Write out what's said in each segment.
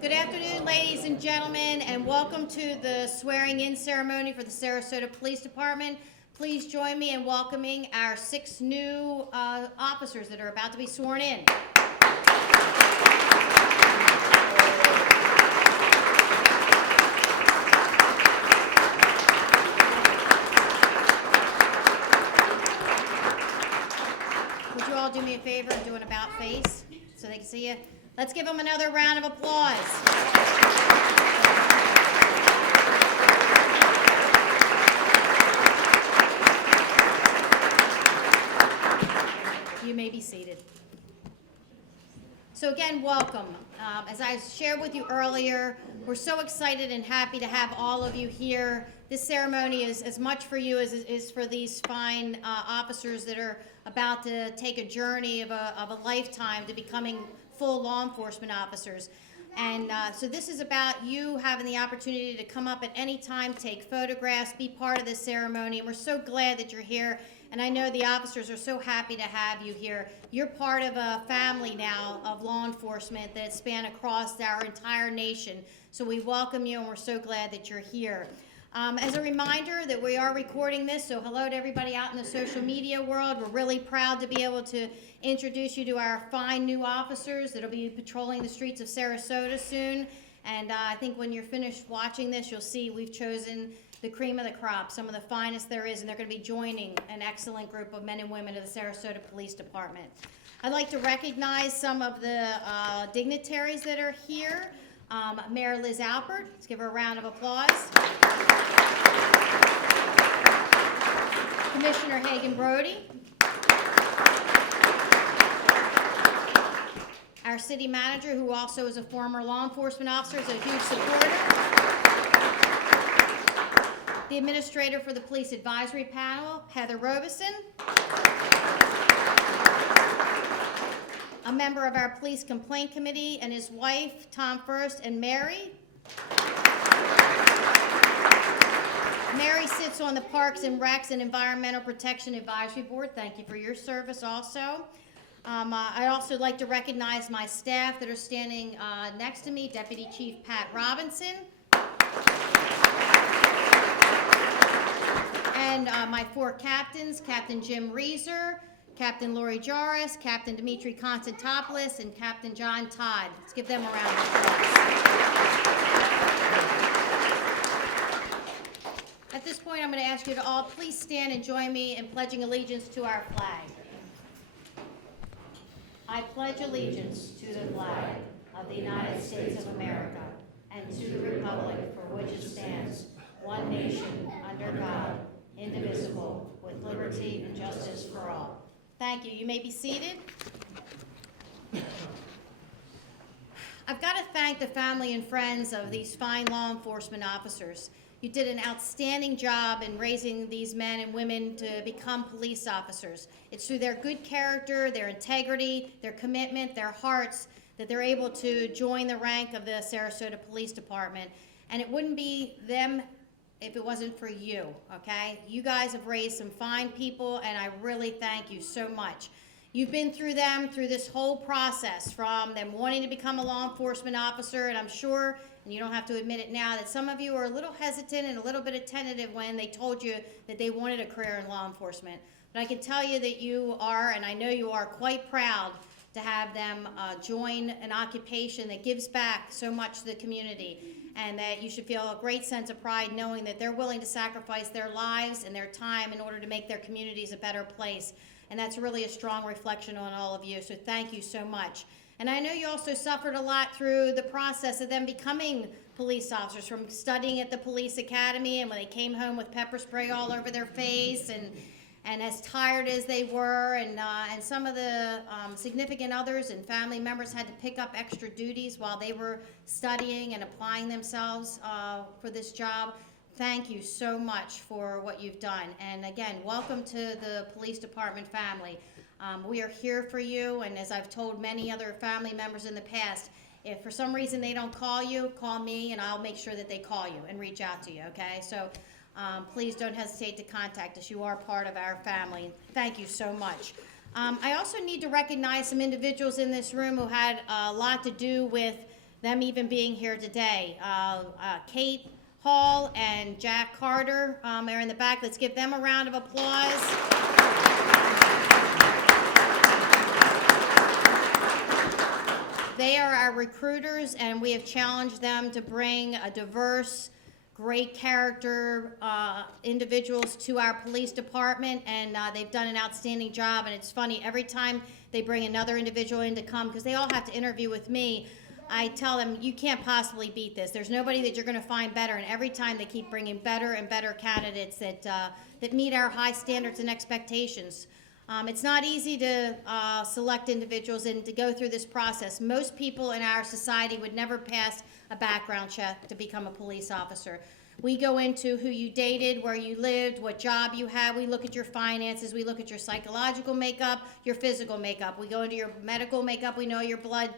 Good afternoon, ladies and gentlemen, and welcome to the swearing-in ceremony for the Sarasota Police Department. Please join me in welcoming our 6 new officers that are about to be sworn in. Would you all do me a favor and do an about face so they can see you? Let's give them another round of applause. You may be seated. So again, welcome. As I shared with you earlier, we're so excited and happy to have all of you here. This ceremony is as much for you as it is for these fine officers that are about to take a journey of a lifetime to becoming full law enforcement officers. And so this is about you having the opportunity to come up at any time, take photographs, be part of this ceremony, and we're so glad that you're here. And I know the officers are so happy to have you here. You're part of a family now of law enforcement that span across our entire nation. So we welcome you, and we're so glad that you're here. As a reminder that we are recording this, so hello to everybody out in the social media world. We're really proud to be able to introduce you to our fine new officers that'll be patrolling the streets of Sarasota soon. And I think when you're finished watching this, you'll see we've chosen the cream of the crop, some of the finest there is, and they're going to be joining an excellent group of men and women of the Sarasota Police Department. I'd like to recognize some of the dignitaries that are here. Mayor Liz Alpert, let's give her a round of applause. Commissioner Hagan Brody. Our city manager, who also is a former law enforcement officer, is a huge supporter. The administrator for the Police Advisory Panel, Heather Robeson. A member of our Police Complaint Committee and his wife, Tom First and Mary. Mary sits on the Parks and Recs and Environmental Protection Advisory Board. Thank you for your service also. I'd also like to recognize my staff that are standing next to me, Deputy Chief Pat Robinson. And my 4 captains, Captain Jim Reeser, Captain Lori Jarris, Captain Dimitri Konstantopoulos, and Captain John Todd. Let's give them a round of applause. At this point, I'm going to ask you to all please stand and join me in pledging allegiance to our flag. I pledge allegiance to the flag of the United States of America and to the republic for which it stands, one nation, under God, indivisible, with liberty and justice for all. Thank you. You may be seated. I've got to thank the family and friends of these fine law enforcement officers. You did an outstanding job in raising these men and women to become police officers. It's through their good character, their integrity, their commitment, their hearts, that they're able to join the rank of the Sarasota Police Department. And it wouldn't be them if it wasn't for you, okay? You guys have raised some fine people, and I really thank you so much. You've been through this whole process, from them wanting to become a law enforcement officer, and I'm sure, and you don't have to admit it now, that some of you are a little hesitant and a little bit tentative when they told you that they wanted a career in law enforcement. But I can tell you that you are, and I know you are, quite proud to have them join an occupation that gives back so much to the community, and that you should feel a great sense of pride knowing that they're willing to sacrifice their lives and their time in order to make their communities a better place. And that's really a strong reflection on all of you, so thank you so much. And I know you also suffered a lot through the process of them becoming police officers, from studying at the police academy, and when they came home with pepper spray all over their face, and as tired as they were, and some of the significant others and family members had to pick up extra duties while they were studying and applying themselves for this job. Thank you so much for what you've done. And again, welcome to the police department family. We are here for you, and as I've told many other family members in the past, if for some reason they don't call you, call me, and I'll make sure that they call you and reach out to you, okay? So please don't hesitate to contact us. You are part of our family. Thank you so much. I also need to recognize some individuals in this room who had a lot to do with them even being here today. Kate Hall and Jack Carter are in the back. Let's give them a round of applause. They are our recruiters, and we have challenged them to bring a diverse, great character individuals to our police department, and they've done an outstanding job. And it's funny, every time they bring another individual in to come, because they all have to interview with me, I tell them, you can't possibly beat this. There's nobody that you're going to find better, and every time they keep bringing better and better candidates that meet our high standards and expectations. It's not easy to select individuals and to go through this process. Most people in our society would never pass a background check to become a police officer. We go into who you dated, where you lived, what job you had. We look at your finances. We look at your psychological makeup, your physical makeup. We go into your medical makeup. We know your blood.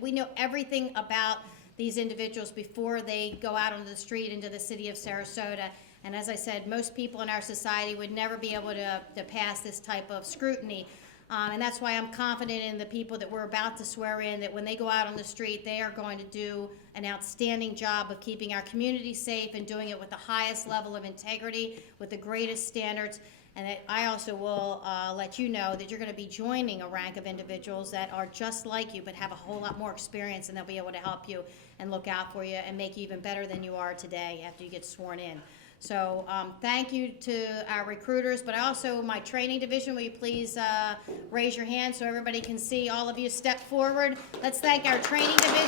We know everything about these individuals before they go out onto the street into the city of Sarasota. And as I said, most people in our society would never be able to pass this type of scrutiny. And that's why I'm confident in the people that we're about to swear in, that when they go out on the street, they are going to do an outstanding job of keeping our community safe and doing it with the highest level of integrity, with the greatest standards. And I also will let you know that you're going to be joining a rank of individuals that are just like you, but have a whole lot more experience, and they'll be able to help you and look out for you and make you even better than you are today after you get sworn in. So thank you to our recruiters, but also my training division. Will you please raise your hand so everybody can see? All of you step forward. Let's thank our training division.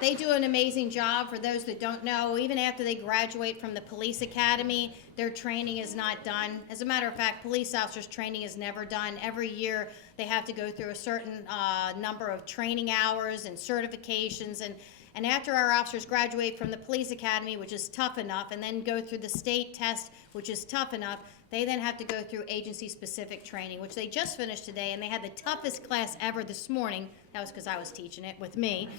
They do an amazing job. For those that don't know, even after they graduate from the police academy, their training is not done. As a matter of fact, police officers' training is never done. Every year they have to go through a certain number of training hours and certifications. And after our officers graduate from the police academy, which is tough enough, and then go through the state test, which is tough enough, they then have to go through agency-specific training, which they just finished today, and they had the toughest class ever this morning. That was because I was teaching it with me.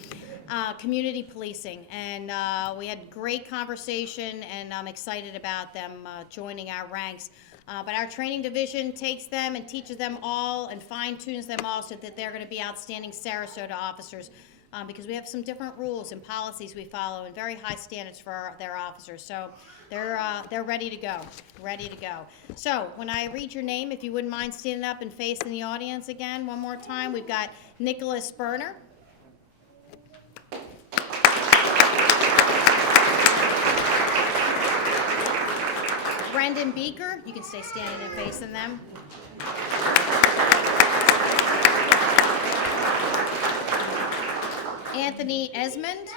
Community policing, and we had great conversation, and I'm excited about them joining our ranks. But our training division takes them and teaches them all and fine-tunes them all so that they're going to be outstanding Sarasota officers. Because we have some different rules and policies we follow and very high standards for their officers. So they're ready to go, ready to go. So when I read your name, if you wouldn't mind standing up and facing the audience again one more time. We've got Nicholas Berner. Brendan Beaker. You can stay standing and facing them. Anthony Esmond.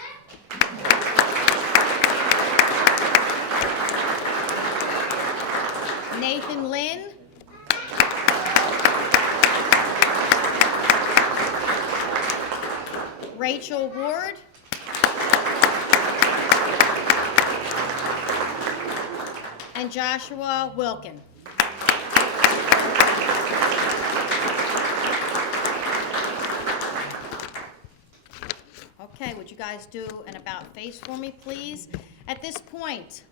Nathan Lin. Rachel Ward. And Joshua Wilkin. Okay, would you guys do an about face for me, please? At this point,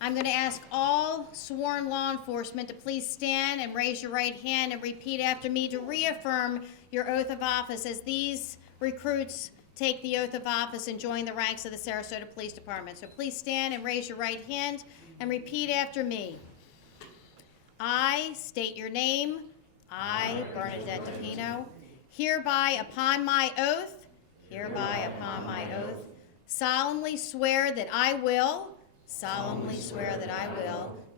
I'm going to ask all sworn law enforcement to please stand and raise your right hand and repeat after me to reaffirm your oath of office as these recruits take the oath of office and join the ranks of the Sarasota Police Department. So please stand and raise your right hand and repeat after me. I state your name. I, Bernadette DiPino, hereby upon my oath, solemnly swear that I will,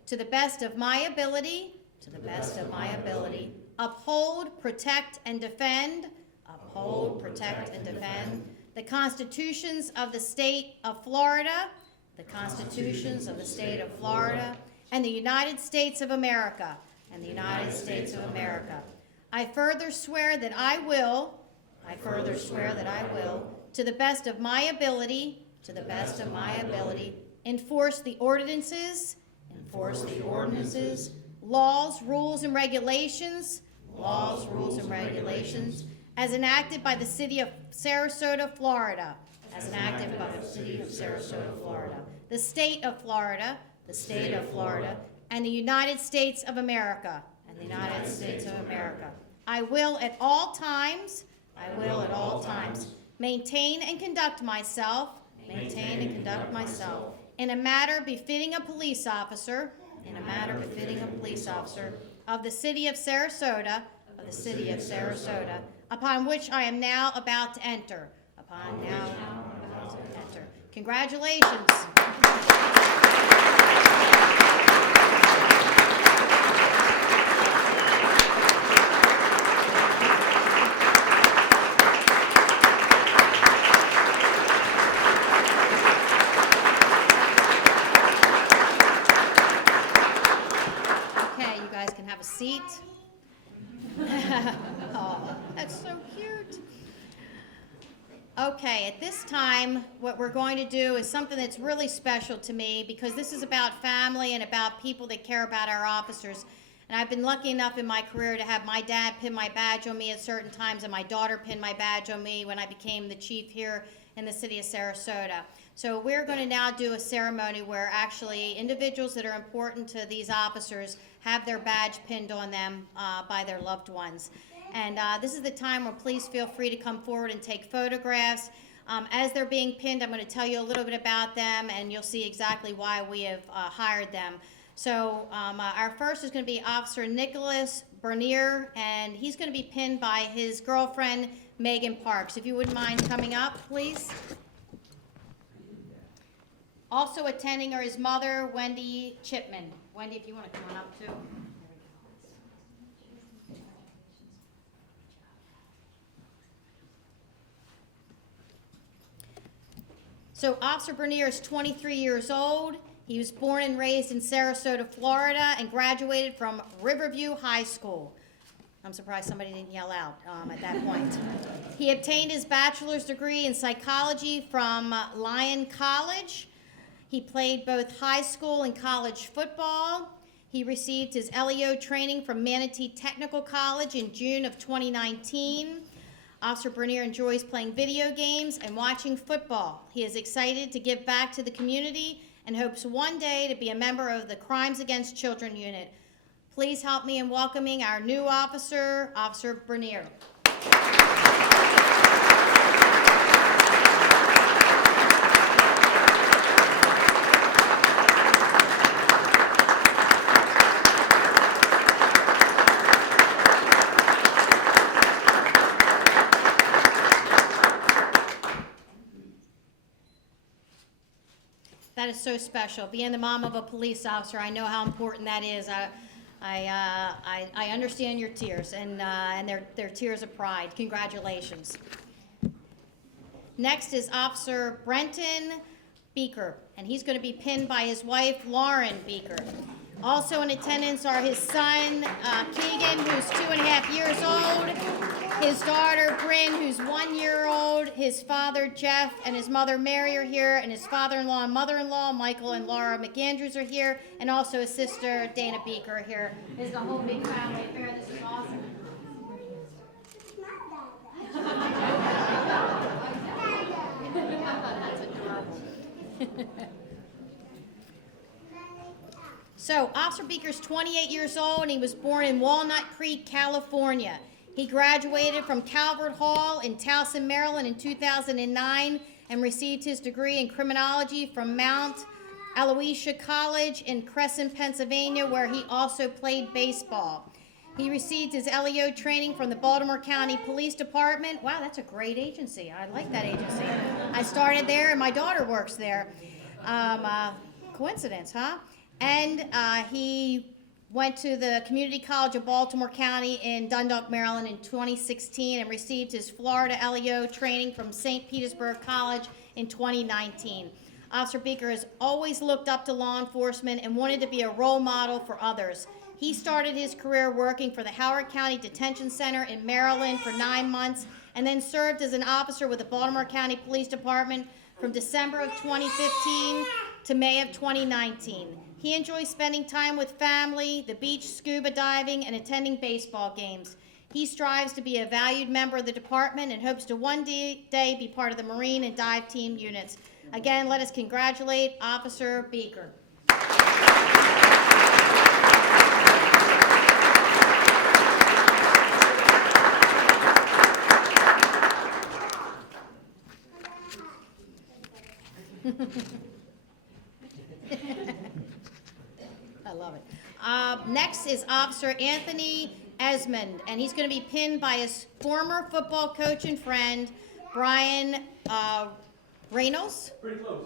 to the best of my ability, uphold, protect, and defend, the constitutions of the state of Florida, and the United States of America, I further swear that I will, to the best of my ability, enforce the ordinances, laws, rules, and regulations, as enacted by the city of Sarasota, Florida, the state of Florida, and the United States of America, in the United States of America. I will at all times maintain and conduct myself in a manner befitting a police officer of the city of Sarasota, upon which I am now about to enter. Congratulations. Have a seat. Oh, that's so cute. Okay, at this time, what we're going to do is something that's really special to me because this is about family and about people that care about our officers. And I've been lucky enough in my career to have my dad pin my badge on me at certain times and my daughter pin my badge on me when I became the chief here in the city of Sarasota. So we're going to now do a ceremony where actually individuals that are important to these officers have their badge pinned on them by their loved ones. And this is the time where please feel free to come forward and take photographs. As they're being pinned, I'm going to tell you a little bit about them and you'll see exactly why we have hired them. So our first is going to be Officer Nicholas Grenier, and he's going to be pinned by his girlfriend, Megan Parks. If you wouldn't mind coming up, please. Also attending are his mother, Wendy Chipman. Wendy, if you want to come on up too. So Officer Grenier is 23 years old. He was born and raised in Sarasota, Florida, and graduated from Riverview High School. I'm surprised somebody didn't yell out at that point. He obtained his bachelor's degree in psychology from Lyon College. He played both high school and college football. He received his LEO training from Manatee Technical College in June of 2019. Officer Grenier enjoys playing video games and watching football. He is excited to give back to the community and hopes one day to be a member of the Crimes Against Children unit. Please help me in welcoming our new officer, Officer Grenier. That is so special. Being the mom of a police officer, I know how important that is. I understand your tears, and they're tears of pride. Congratulations. Next is Officer Brenton Beaker, and he's going to be pinned by his wife, Lauren Beaker. Also in attendance are his son, Keegan, who's 2.5 years old, his daughter, Bryn, who's 1 year old, his father, Jeff, and his mother, Mary, are here, and his father-in-law and mother-in-law, Michael and Laura McAndrews, are here, and also his sister, Dana Beaker, are here. This is a whole big family affair. This is awesome. That's adorable. So, Officer Beaker's 28 years old, and he was born in Walnut Creek, California. He graduated from Calvert Hall in Towson, Maryland in 2009 and received his degree in criminology from Mount Aloysia College in Crescent, Pennsylvania, where he also played baseball. He received his LEO training from the Baltimore County Police Department. Wow, that's a great agency. I like that agency. I started there, and my daughter works there. Coincidence, huh? And he went to the Community College of Baltimore County in Dundalk, Maryland in 2016 and received his Florida LEO training from St. Petersburg College in 2019. Officer Beaker has always looked up to law enforcement and wanted to be a role model for others. He started his career working for the Howard County Detention Center in Maryland for 9 months and then served as an officer with the Baltimore County Police Department from December of 2015 to May of 2019. He enjoys spending time with family, the beach, scuba diving, and attending baseball games. He strives to be a valued member of the department and hopes to one day be part of the Marine and dive team units. Again, let us congratulate Officer Beaker. I love it. Next is Officer Anthony Esmond, and he's going to be pinned by his former football coach and friend, Brian Reynolds. Pretty close.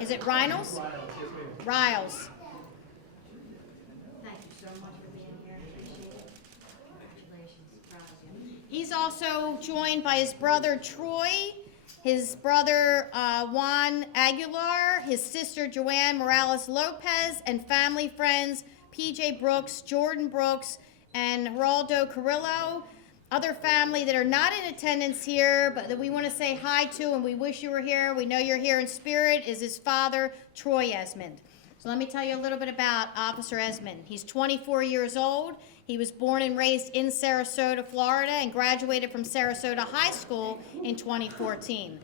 Is it Reynolds? Riles, yes, ma'am. Riles. Thank you so much for being here. Appreciate it. Congratulations. Proud of you. He's also joined by his brother Troy, his brother Juan Aguilar, his sister Joanne Morales Lopez, and family friends PJ Brooks, Jordan Brooks, and Geraldo Carrillo. Other family that are not in attendance here, but that we want to say hi to, and we wish you were here. We know you're here in spirit, is his father, Troy Esmond. So let me tell you a little bit about Officer Esmond. He's 24 years old. He was born and raised in Sarasota, Florida, and graduated from Sarasota High School in 2014.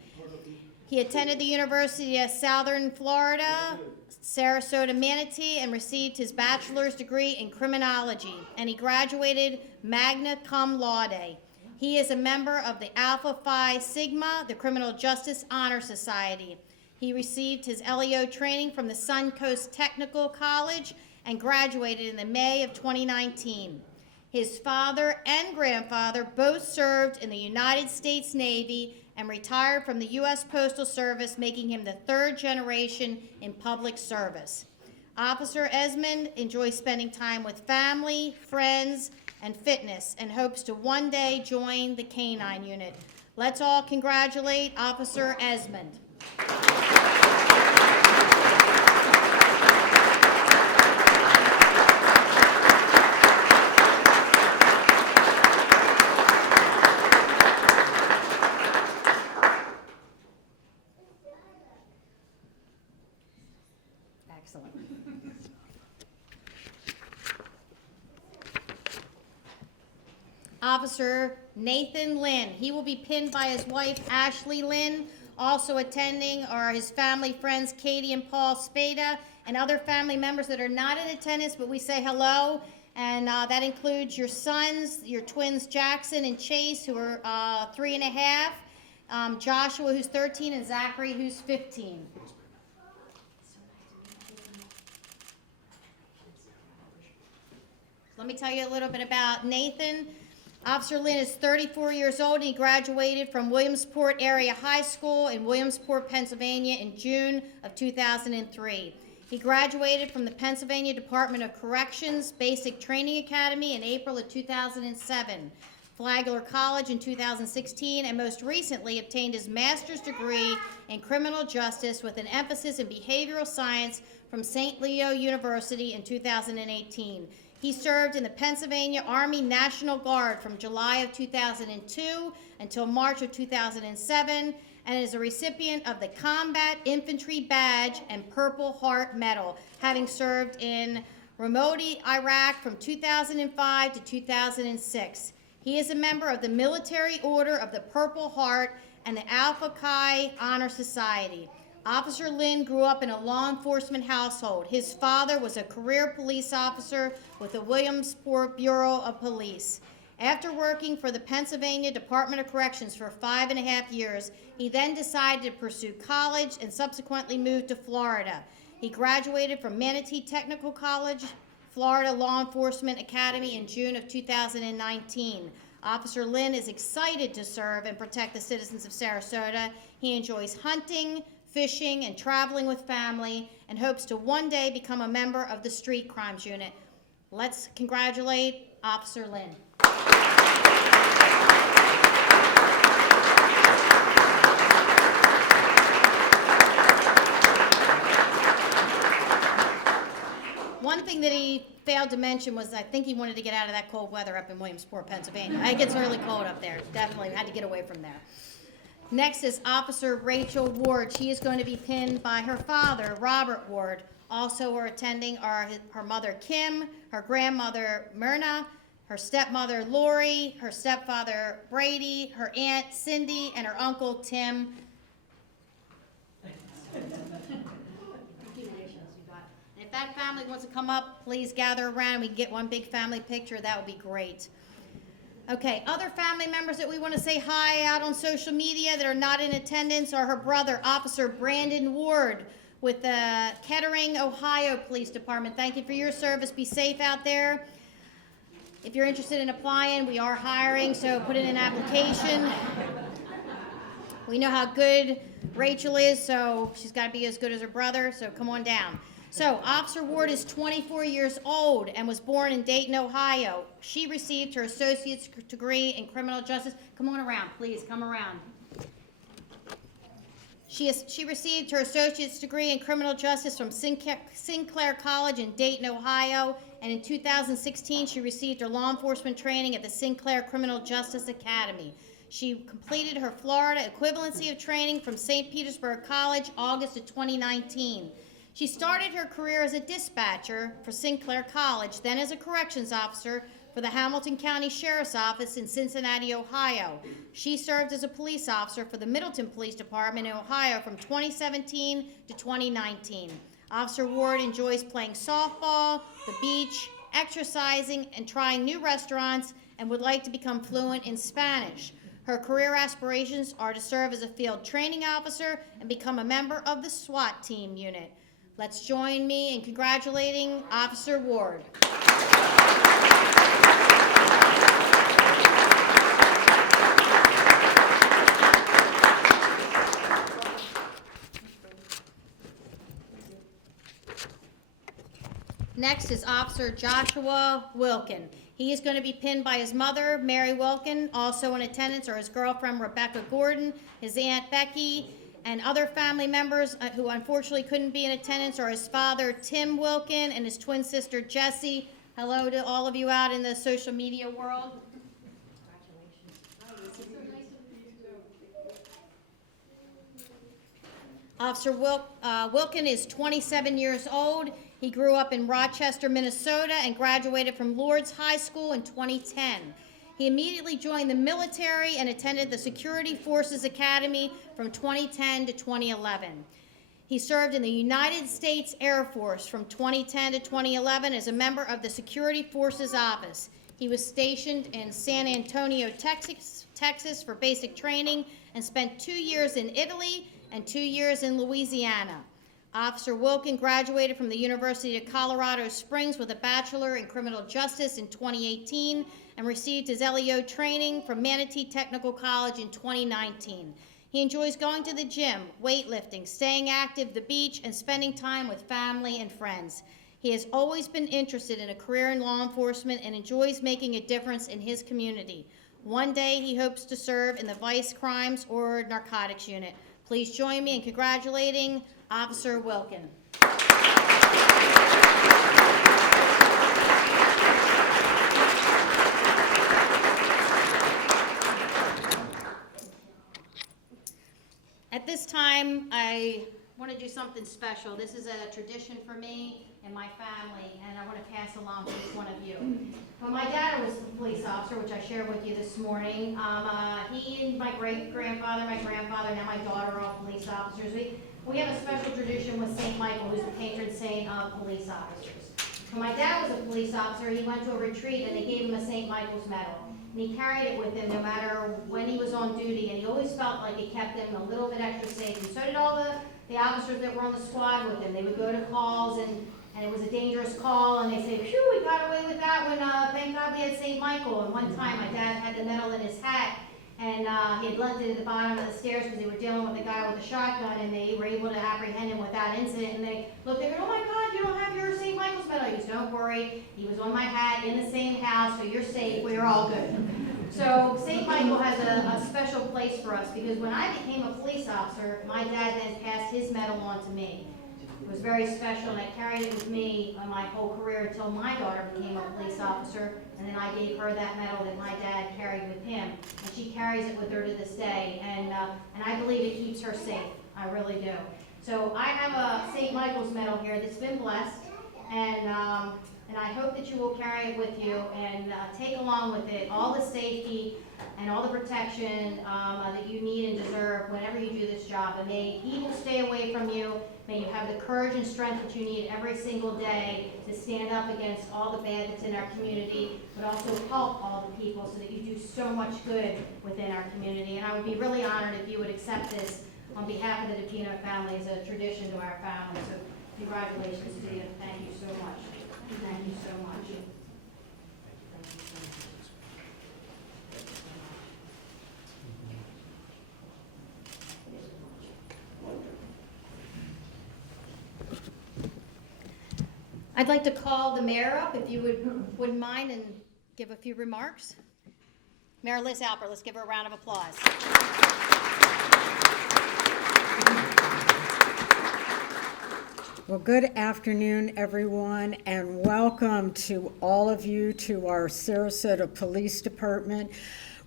He attended the University of Southern Florida, Sarasota Manatee, and received his bachelor's degree in criminology, and he graduated magna cum laude. He is a member of the Alpha Phi Sigma, the Criminal Justice Honor Society. He received his LEO training from the Suncoast Technical College and graduated in the May of 2019. His father and grandfather both served in the United States Navy and retired from the U.S. Postal Service, making him the third generation in public service. Officer Esmond enjoys spending time with family, friends, and fitness, and hopes to one day join the K-9 unit. Let's all congratulate Officer Esmond. Excellent. Officer Nathan Lin. He will be pinned by his wife, Ashley Lin. Also attending are his family friends, Katie and Paul Spada, and other family members that are not in attendance, but we say hello. And that includes your sons, your twins, Jackson and Chase, who are 3.5, Joshua, who's 13, and Zachary, who's 15. Let me tell you a little bit about Nathan. Officer Lin is 34 years old. He graduated from Williamsport Area High School in Williamsport, Pennsylvania in June of 2003. He graduated from the Pennsylvania Department of Corrections Basic Training Academy in April of 2007, Flagler College in 2016, and most recently obtained his master's degree in criminal justice with an emphasis in behavioral science from St. Leo University in 2018. He served in the Pennsylvania Army National Guard from July of 2002 until March of 2007, and is a recipient of the Combat Infantry Badge and Purple Heart Medal, having served in remote Iraq from 2005 to 2006. He is a member of the Military Order of the Purple Heart and the Alpha Chi Honor Society. Officer Lin grew up in a law enforcement household. His father was a career police officer with the Williamsport Bureau of Police. After working for the Pennsylvania Department of Corrections for 5.5 years, he then decided to pursue college and subsequently moved to Florida. He graduated from Manatee Technical College, Florida Law Enforcement Academy in June of 2019. Officer Lin is excited to serve and protect the citizens of Sarasota. He enjoys hunting, fishing, and traveling with family, and hopes to one day become a member of the Street Crimes Unit. Let's congratulate Officer Lin. One thing that he failed to mention was I think he wanted to get out of that cold weather up in Williamsport, Pennsylvania. It gets really cold up there. Definitely had to get away from there. Next is Officer Rachel Ward. She is going to be pinned by her father, Robert Ward. Also are attending are her mother, Kim, her grandmother, Myrna, her stepmother, Lori, her stepfather, Brady, her aunt, Cindy, and her uncle, Tim. If that family wants to come up, please gather around. We can get one big family picture. That would be great. Okay, other family members that we want to say hi out on social media that are not in attendance are her brother, Officer Brandon Ward. with the Kettering, Ohio Police Department. Thank you for your service. Be safe out there. If you're interested in applying, we are hiring, so put in an application. We know how good Rachel is, so she's got to be as good as her brother, so come on down. So, Officer Ward is 24 years old and was born in Dayton, Ohio. She received her associate's degree in criminal justice. Come on around, please, come around. She received her associate's degree in criminal justice from Sinclair College in Dayton, Ohio, and in 2016 she received her law enforcement training at the Sinclair Criminal Justice Academy. She completed her Florida equivalency of training from St. Petersburg College, August of 2019. She started her career as a dispatcher for Sinclair College, then as a corrections officer for the Hamilton County Sheriff's Office in Cincinnati, Ohio. She served as a police officer for the Middleton Police Department in Ohio from 2017 to 2019. Officer Ward enjoys playing softball, the beach, exercising, and trying new restaurants, and would like to become fluent in Spanish. Her career aspirations are to serve as a field training officer and become a member of the SWAT team unit. Let's join me in congratulating Officer Ward. Next is Officer Joshua Wilkin. He is going to be pinned by his mother, Mary Wilkin. Also in attendance are his girlfriend, Rebecca Gordon, his Aunt Becky, and other family members who unfortunately couldn't be in attendance are his father, Tim Wilkin, and his twin sister, Jessie. Hello to all of you out in the social media world. Officer Wilkin is 27 years old. He grew up in Rochester, Minnesota, and graduated from Lourdes High School in 2010. He immediately joined the military and attended the Security Forces Academy from 2010 to 2011. He served in the United States Air Force from 2010 to 2011 as a member of the Security Forces Office. He was stationed in San Antonio, Texas for basic training and spent 2 years in Italy and 2 years in Louisiana. Officer Wilkin graduated from the University of Colorado Springs with a Bachelor in Criminal Justice in 2018 and received his LEO training from Manatee Technical College in 2019. He enjoys going to the gym, weightlifting, staying active, the beach, and spending time with family and friends. He has always been interested in a career in law enforcement and enjoys making a difference in his community. One day he hopes to serve in the Vice Crimes or Narcotics Unit. Please join me in congratulating Officer Wilkin. At this time, I want to do something special. This is a tradition for me and my family, and I want to pass along to each one of you. When my dad was a police officer, which I shared with you this morning, he and my great-grandfather, my grandfather, now my daughter are all police officers. We have a special tradition with St. Michael, who's the patron saint of police officers. When my dad was a police officer, he went to a retreat and they gave him a St. Michael's medal. And he carried it with him no matter when he was on duty, and he always felt like it kept him a little bit extra safe. And so did all the officers that were on the squad with him. They would go to calls, and it was a dangerous call, and they'd say, phew, we got away with that one, thank God we had St. Michael. And one time my dad had the medal in his hat, and he had left it at the bottom of the stairs because they were dealing with a guy with a shotgun, and they were able to apprehend him without incident. And they looked at him, oh my God, you don't have your St. Michael's medal. He goes, don't worry, he was on my hat in the same house, so you're safe, we're all good. So St. Michael has a special place for us because when I became a police officer, my dad then passed his medal on to me. It was very special, and I carried it with me my whole career until my daughter became a police officer, and then I gave her that medal that my dad carried with him, and she carries it with her to this day, and I believe it keeps her safe. I really do. So I have a St. Michael's medal here that's been blessed, and I hope that you will carry it with you and take along with it all the safety and all the protection that you need and deserve whenever you do this job. And may evil stay away from you. May you have the courage and strength that you need every single day to stand up against all the bad that's in our community, but also help all the people so that you do so much good within our community. And I would be really honored if you would accept this on behalf of the DiPino family is a tradition to our family. So congratulations to you. Thank you so much. Thank you so much. I'd like to call the mayor up, if you wouldn't mind, and give a few remarks. Mayor Liz Alpert, let's give her a round of applause. Well, good afternoon, everyone, and welcome to all of you to our Sarasota Police Department.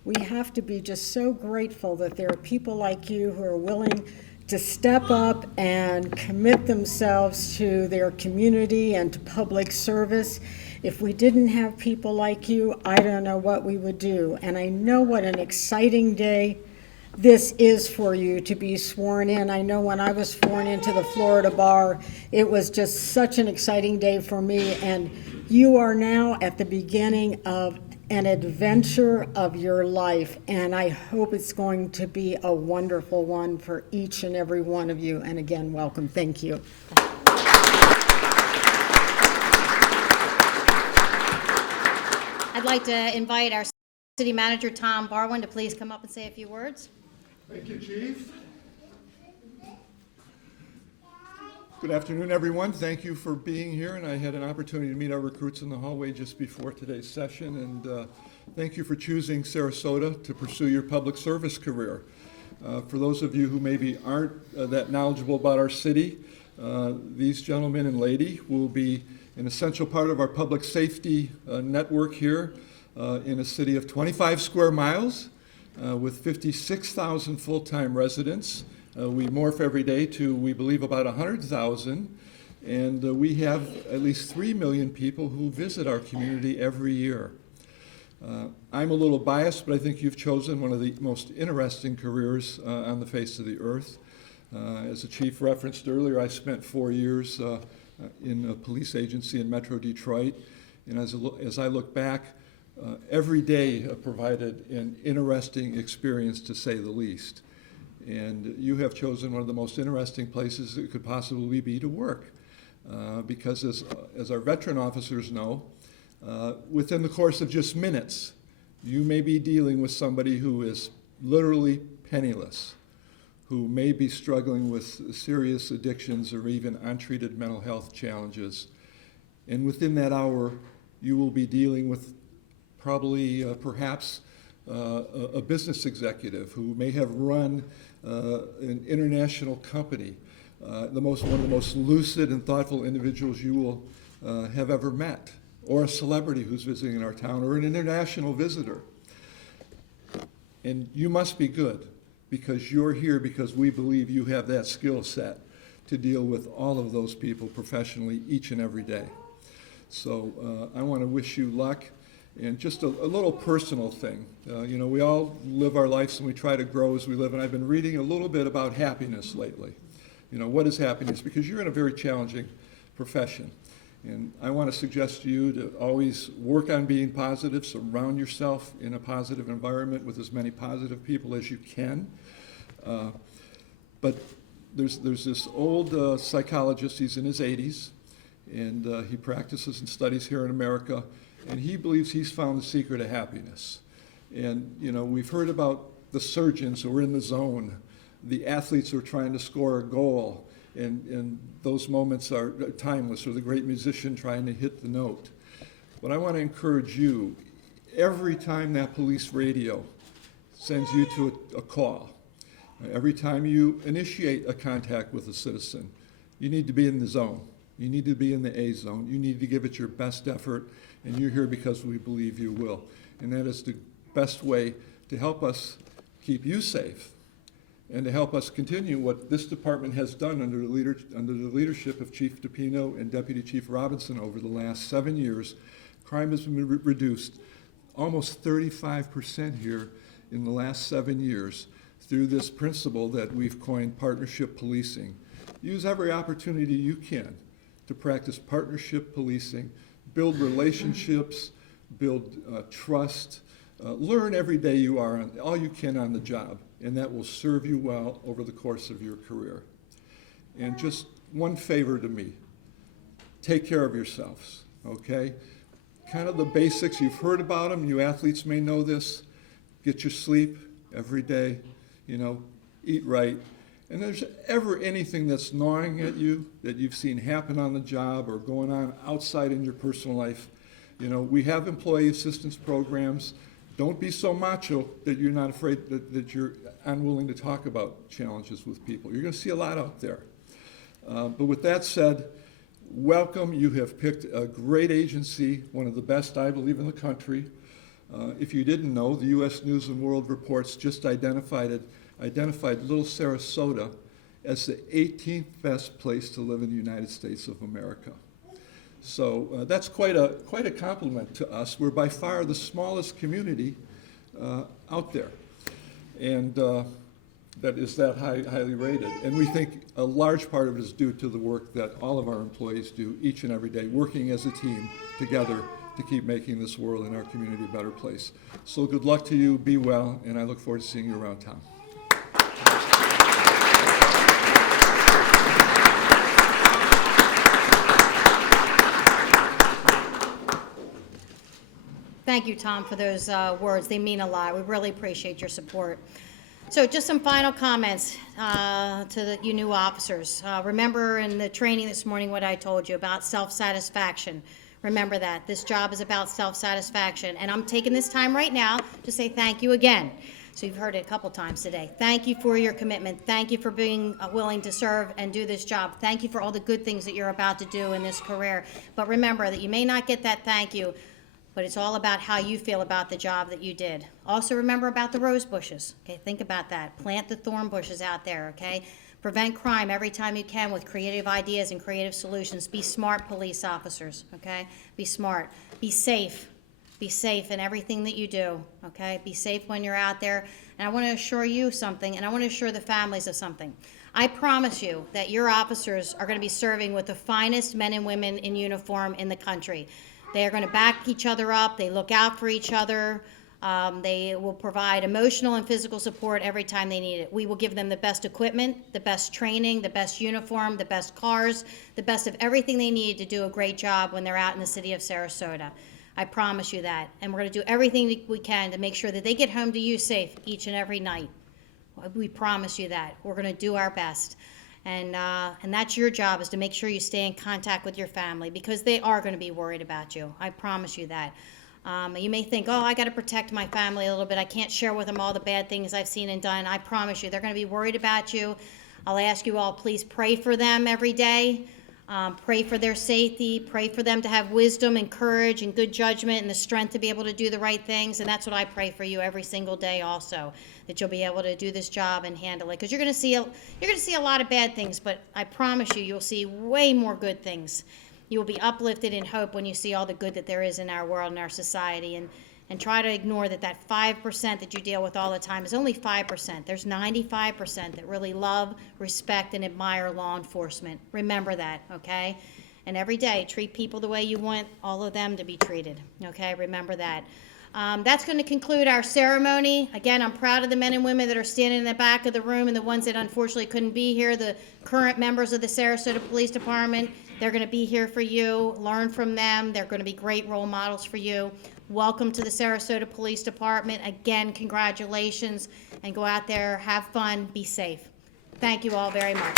We have to be just so grateful that there are people like you who are willing to step up and commit themselves to their community and to public service. If we didn't have people like you, I don't know what we would do. And I know what an exciting day this is for you to be sworn in. I know when I was sworn into the Florida bar, it was just such an exciting day for me. And you are now at the beginning of an adventure of your life, and I hope it's going to be a wonderful one for each and every one of you. And again, welcome. Thank you. I'd like to invite our city manager, Tom Barwon, to please come up and say a few words. Thank you, Chief. Good afternoon, everyone. Thank you for being here, and I had an opportunity to meet our recruits in the hallway just before today's session, and thank you for choosing Sarasota to pursue your public service career. For those of you who maybe aren't that knowledgeable about our city, these gentlemen and lady will be an essential part of our public safety network here in a city of 25 square miles with 56,000 full-time residents. We morph every day to, we believe, about 100,000, and we have at least 3 million people who visit our community every year. I'm a little biased, but I think you've chosen one of the most interesting careers on the face of the earth. As the chief referenced earlier, I spent 4 years in a police agency in Metro Detroit, and as I look back, every day provided an interesting experience, to say the least. And you have chosen one of the most interesting places it could possibly be to work. Because as our veteran officers know, within the course of just minutes, you may be dealing with somebody who is literally penniless, who may be struggling with serious addictions or even untreated mental health challenges. And within that hour, you will be dealing with probably, perhaps, a business executive who may have run an international company, one of the most lucid and thoughtful individuals you will have ever met, or a celebrity who's visiting our town, or an international visitor. And you must be good, because you're here because we believe you have that skill set to deal with all of those people professionally each and every day. So I want to wish you luck. And just a little personal thing. We all live our lives and we try to grow as we live, and I've been reading a little bit about happiness lately. What is happiness? Because you're in a very challenging profession. And I want to suggest to you to always work on being positive, surround yourself in a positive environment with as many positive people as you can. But there's this old psychologist, he's in his 80s, and he practices and studies here in America. And he believes he's found the secret of happiness. And, we've heard about the surgeons who are in the zone, the athletes who are trying to score a goal, and those moments are timeless, or the great musician trying to hit the note. But I want to encourage you, every time that police radio sends you to a call, every time you initiate a contact with a citizen, you need to be in the zone. You need to be in the A zone. You need to give it your best effort, and you're here because we believe you will. And that is the best way to help us keep you safe and to help us continue what this department has done under the leadership of Chief DiPino and Deputy Chief Robinson over the last 7 years. Crime has been reduced almost 35% here in the last 7 years through this principle that we've coined partnership policing. Use every opportunity you can to practice partnership policing, build relationships, build trust, learn every day all you can on the job, and that will serve you well over the course of your career. And just one favor to me, take care of yourselves, okay? Kind of the basics, you've heard about them, you athletes may know this. Get your sleep every day, eat right. And if there's ever anything that's gnawing at you that you've seen happen on the job or going on outside in your personal life, we have employee assistance programs. Don't be so macho that you're not afraid that you're unwilling to talk about challenges with people. You're going to see a lot out there. But with that said, welcome. You have picked a great agency, one of the best, I believe, in the country. If you didn't know, the U.S. News and World Reports just identified Little Sarasota as the 18th best place to live in the United States of America. So that's quite a compliment to us. We're by far the smallest community out there, and that is highly rated. And we think a large part of it is due to the work that all of our employees do each and every day, working as a team together to keep making this world and our community a better place. So good luck to you, be well, and I look forward to seeing you around town. Thank you, Tom, for those words. They mean a lot. We really appreciate your support. So just some final comments to you new officers. Remember in the training this morning what I told you about self-satisfaction. Remember that. This job is about self-satisfaction. And I'm taking this time right now to say thank you again. So you've heard it a couple times today. Thank you for your commitment. Thank you for being willing to serve and do this job. Thank you for all the good things that you're about to do in this career. But remember that you may not get that thank you, but it's all about how you feel about the job that you did. Also remember about the rose bushes, okay? Think about that. Plant the thorn bushes out there, okay? Prevent crime every time you can with creative ideas and creative solutions. Be smart police officers, okay? Be smart. Be safe. Be safe in everything that you do, okay? Be safe when you're out there. And I want to assure you something, and I want to assure the families of something. I promise you that your officers are going to be serving with the finest men and women in uniform in the country. They are going to back each other up. They look out for each other. They will provide emotional and physical support every time they need it. We will give them the best equipment, the best training, the best uniform, the best cars, the best of everything they need to do a great job when they're out in the city of Sarasota. I promise you that. And we're going to do everything we can to make sure that they get home to you safe each and every night. We promise you that. We're going to do our best. And that's your job, is to make sure you stay in contact with your family, because they are going to be worried about you. I promise you that. You may think, oh, I got to protect my family a little bit. I can't share with them all the bad things I've seen and done. I promise you, they're going to be worried about you. I'll ask you all, please pray for them every day. Pray for their safety. Pray for them to have wisdom and courage and good judgment and the strength to be able to do the right things. And that's what I pray for you every single day also, that you'll be able to do this job and handle it. Because you're going to see a lot of bad things, but I promise you, you'll see way more good things. You will be uplifted in hope when you see all the good that there is in our world and our society. And try to ignore that 5% that you deal with all the time is only 5%. There's 95% that really love, respect, and admire law enforcement. Remember that, okay? And every day, treat people the way you want all of them to be treated, okay? Remember that. That's going to conclude our ceremony. Again, I'm proud of the men and women that are standing in the back of the room and the ones that unfortunately couldn't be here, the current members of the Sarasota Police Department. They're going to be here for you. Learn from them. They're going to be great role models for you. Welcome to the Sarasota Police Department. Again, congratulations, and go out there, have fun, be safe. Thank you all very much.